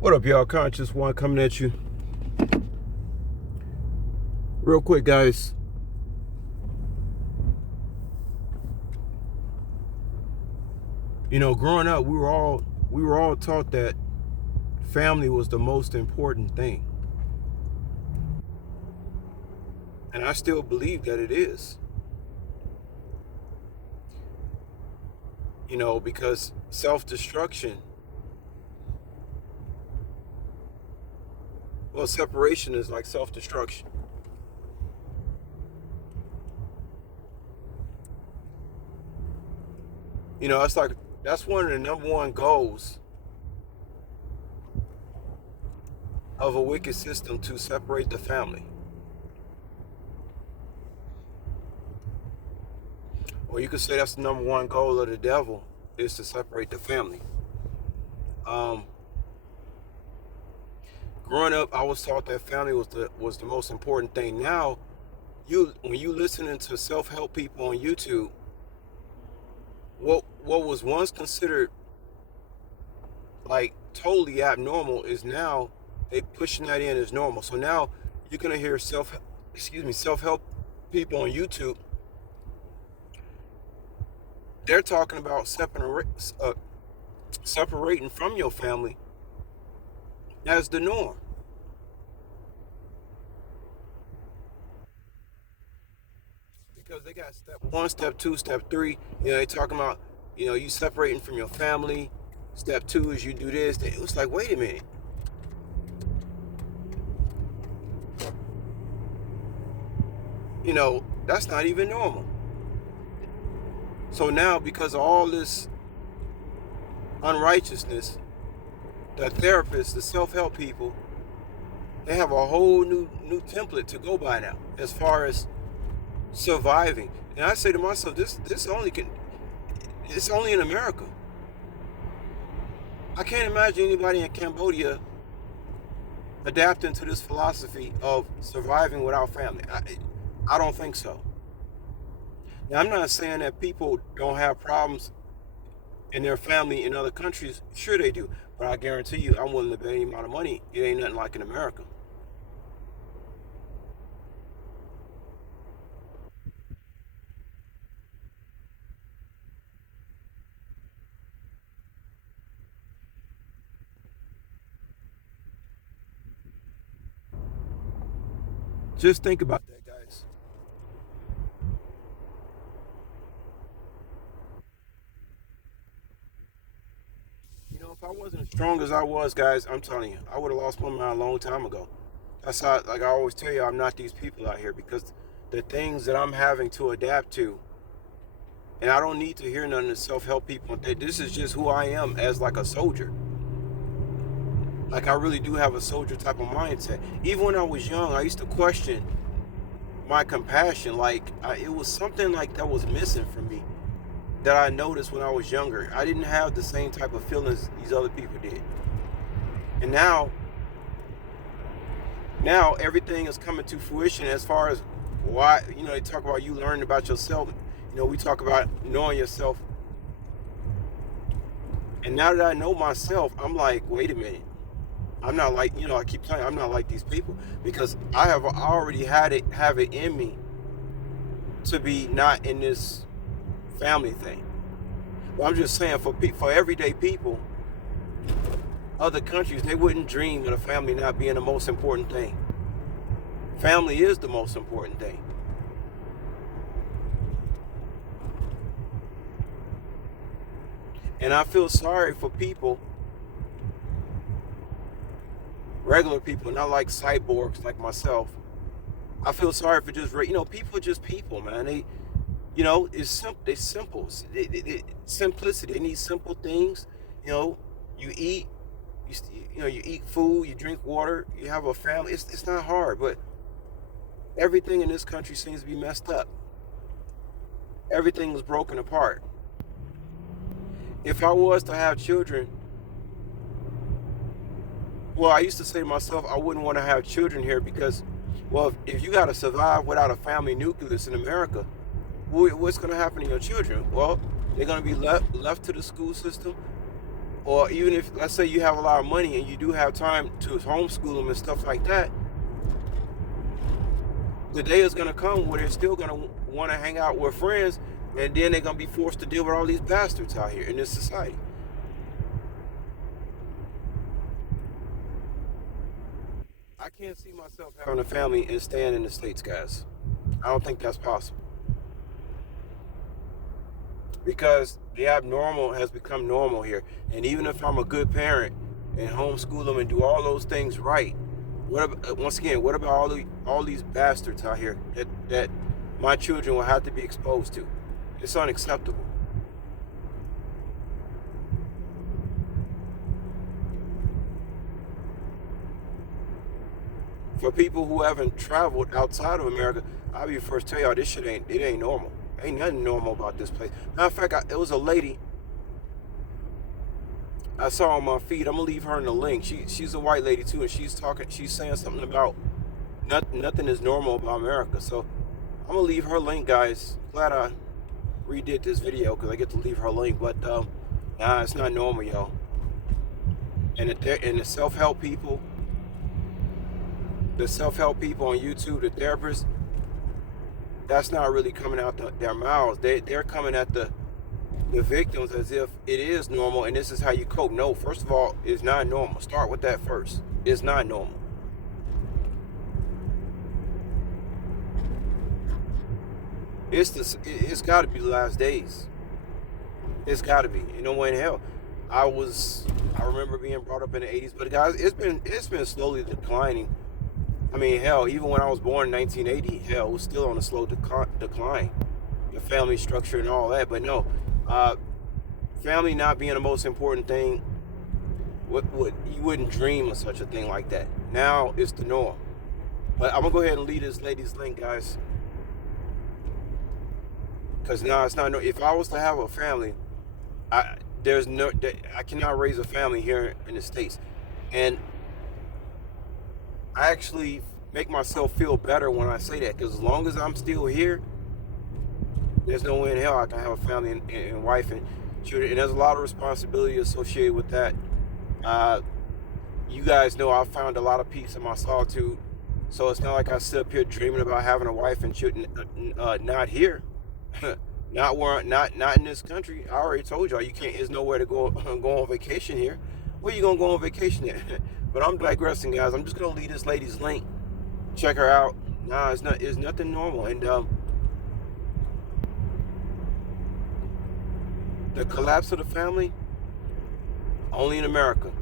What up, y'all? Conscious One coming at you. Real quick, guys. Growing up, we were all taught that family was the most important thing. And I still believe that it is. Because self-destruction, well, separation is like self-destruction. It's like that's one of the number one goals of a wicked system, to separate the family. Or you could say that's the number one goal of the devil, is to separate the family. Um, Growing up, I was taught that family was the most important thing. Now, when you listening to self-help people on YouTube, what was once considered like totally abnormal is now they pushing that in as normal. So now you're gonna hear self-help people on YouTube. They're talking about separating from your family as the norm, because they got step one, step two, step three. They talking about you separating from your family. Step two is you do this. It was like, wait a minute. That's not even normal. So now, because of all this unrighteousness, the therapists, the self-help people, they have a whole new template to go by now as far as surviving. And I say to myself, it's only in America. I can't imagine anybody in Cambodia adapting to this philosophy of surviving without family. I don't think so. Now, I'm not saying that people don't have problems in their family in other countries. Sure they do. But I guarantee you, I'm willing to bet any amount of money, it ain't nothing like in America. Just think about that, guys. If I wasn't as strong as I was, guys, I'm telling you, I would have lost my mind a long time ago. That's how, like I always tell you, I'm not these people out here, because the things that I'm having to adapt to, and I don't need to hear none of the self-help people. This is just who I am as like a soldier. Like, I really do have a soldier type of mindset. Even when I was young, I used to question my compassion. Like, it was something like that was missing from me, that I noticed when I was younger. I didn't have the same type of feelings these other people did. And now everything is coming to fruition as far as why, they talk about you learning about yourself. We talk about knowing yourself. And now that I know myself, I'm like, wait a minute. I'm not like, I keep telling you, I'm not like these people, because I already have it in me to be not in this family thing. But I'm just saying, for everyday people, other countries, they wouldn't dream of the family not being the most important thing. Family is the most important thing. And I feel sorry for people, regular people, not like cyborgs like myself. I feel sorry for just, people are just people, man. It's simple. They simple. Simplicity. They need simple things. You eat. You eat food. You drink water. You have a family. It's not hard, but everything in this country seems to be messed up. Everything is broken apart. If I was to have children, well, I used to say to myself, I wouldn't want to have children here because, well, if you got to survive without a family nucleus in America, what's going to happen to your children? Well, they're going to be left to the school system. or even if, let's say, you have a lot of money and you do have time to homeschool them and stuff like that, the day is going to come where they're still going to want to hang out with friends, and then they're going to be forced to deal with all these bastards out here in this society. I can't see myself having a family and staying in the States, guys. I don't think that's possible. Because the abnormal has become normal here. And even if I'm a good parent and homeschool them and do all those things right, once again, what about all these bastards out here that my children will have to be exposed to? It's unacceptable. For people who haven't traveled outside of America, I'll be the first to tell y'all, this shit ain't normal. Ain't nothing normal about this place. Matter of fact, it was a lady I saw on my feed. I'm gonna leave her in the link. She's a white lady too, and she's saying something about nothing is normal about America. So I'm gonna leave her link, guys. Glad I redid this video because I get to leave her link. But nah, it's not normal, y'all. And the self-help people, on YouTube, the therapists, that's not really coming out their mouths. They're coming at the victims as if it is normal and this is how you cope. No, first of all, it's not normal. Start with that first. It's not normal. It's got to be the last days. It's got to be. You know, in hell, I remember being brought up in the 80s, but guys, it's been slowly declining. I mean, hell, even when I was born in 1980, hell, it was still on a slow decline. The family structure and all that. But no, family not being the most important thing, you wouldn't dream of such a thing like that. Now it's the norm. But I'm going to go ahead and leave this lady's link, guys. Because now it's not, if I was to have a family, I cannot raise a family here in the States. And I actually make myself feel better when I say that, because as long as I'm still here, there's no way in hell I can have a family and wife and children. And there's a lot of responsibility associated with that. You guys know I found a lot of peace in my solitude, so it's not like I sit up here dreaming about having a wife and children. Not here, not in this country. I already told y'all, you can't. There's nowhere to go on vacation here. Where you gonna go on vacation at? But I'm digressing, guys. I'm just gonna leave this lady's link. Check her out. Nah, it's nothing normal. And the collapse of the family, only in America.